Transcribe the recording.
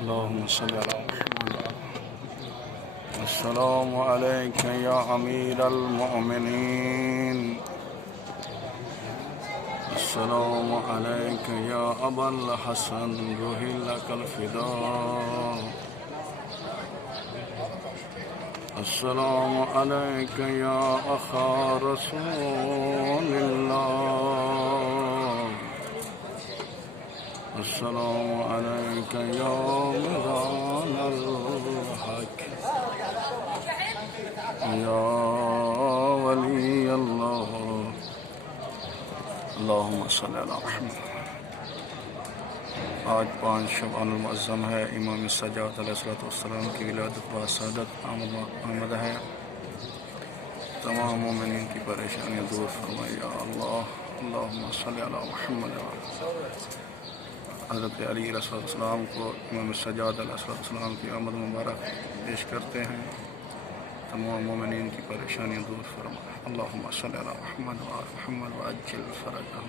اللهم صل على محمد. السلام عليك يا أمير المؤمنين. السلام عليك يا أبا الحسن، روحي لك الفداء. السلام عليك يا أخا رسول الله. السلام عليك يا ميزان الحق يا ولي الله. اللهم صل على محمد. آج 5 شعبان المعظم ہے، امام سجاد علیہ السلام کی ولادت بسعادت آمد ہے. تمام مومنین کی پریشانیاں دور فرمائے یا اللہ. اللہم صلی علی محمد. حضرت علی علیہ السلام کو امام سجاد علیہ السلام کی آمد مبارک پیش کرتے ہیں. تمام مومنین کی پریشانیاں دور فرمائے. اللہم صلی علی محمد وآل محمد وعجل فرجہم.